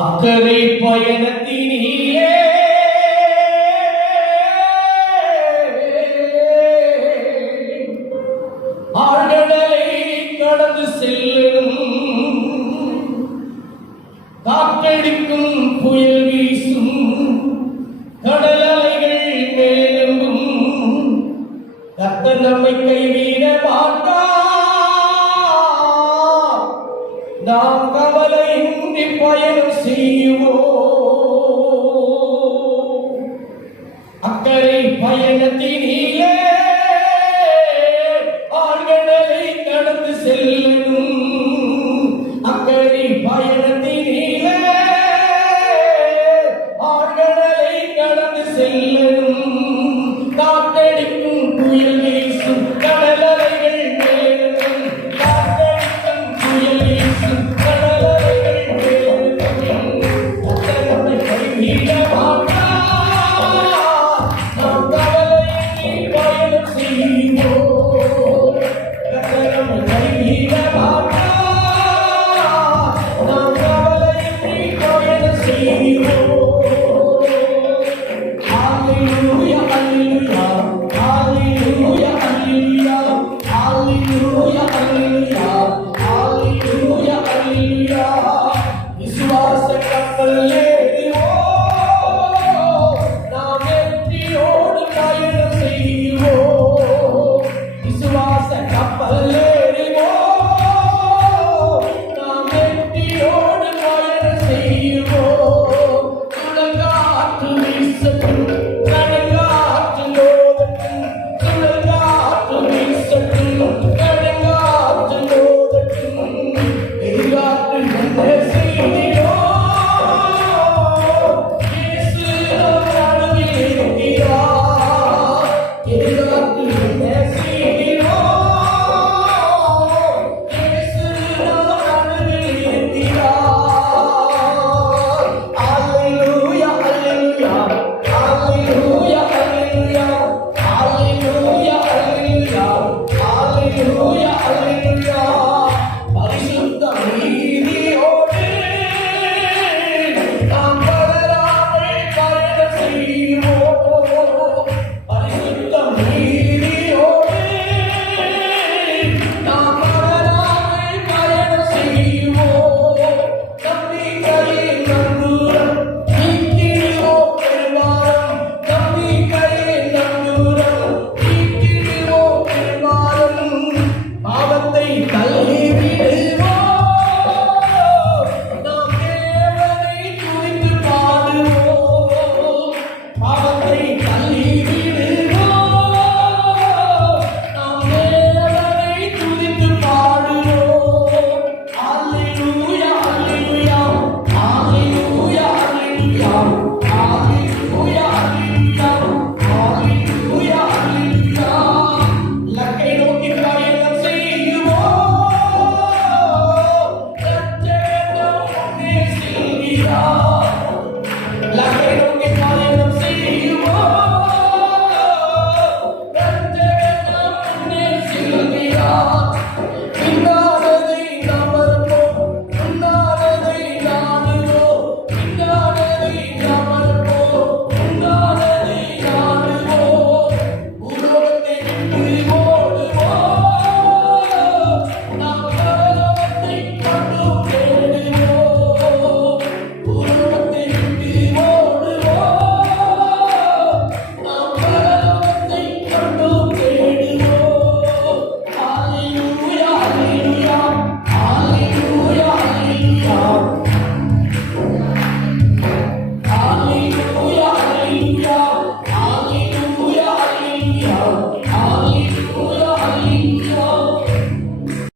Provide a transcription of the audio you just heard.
அக்கறை பயணத்தினிலே ஆழ்கடலை கடந்து செல்லும் காற்றடிக்கும் புயல் வீசும் கடல் அலைகள் மேலும் கர்த்தர் நம்மை கைவிட மாட்டார். நாம் கவலையின்றி பயணம் செய்வோம். அக்கறை பயணத்தினிலே ஆழ்கடலை கடந்து செல்லும் அக்கறை பயணத்தினிலே ஆழ்கடலை கடந்து செல்லும் காற்றடிக்கும் புயல் வீசும் கடல் அலைகள் மேலும் காற்றடிக்கும் புயல் வீசும் கடல் அலைகள் மேலும் நம்மை கைவிட மாட்டார். நாம் கவலையின்றி பயணம் செய்வோம். நம்மை கைவிட மாட்டார். நாம் கவலையின்றி பயணம் செய்வோம். Hallelujah, hallelujah, hallelujah, hallelujah, hallelujah, hallelujah, hallelujah. விசுவாச கப்பல் ஏறுவோம், நாம் வெற்றியோடு பயணம் செய்வோம். விசுவாச கப்பல் ஏறுவோம், நாம் வெற்றியோடு பயணம் செய்வோம். சுழங்காற்று வீசட்டும், கடங்காற்று மோதட்டும், சுழங்காற்று வீசட்டும், கடங்காற்று மோதட்டும். எதிர்காற்று எந்த செய்தியோ இயேசு நம் நடுவில் இருக்கிறார். எதிர்காற்று எந்த செய்தியோ இயேசு நம் நடுவில் இருக்கிறார். Hallelujah, hallelujah, hallelujah, hallelujah, hallelujah, hallelujah, hallelujah. பரிசுத்த நீதியோடு நாம் வளராமல் பயணம் செய்வோம். பரிசுத்த நீதியோடு நாம் வளராமல் பயணம் செய்வோம். நம்பிக்கையை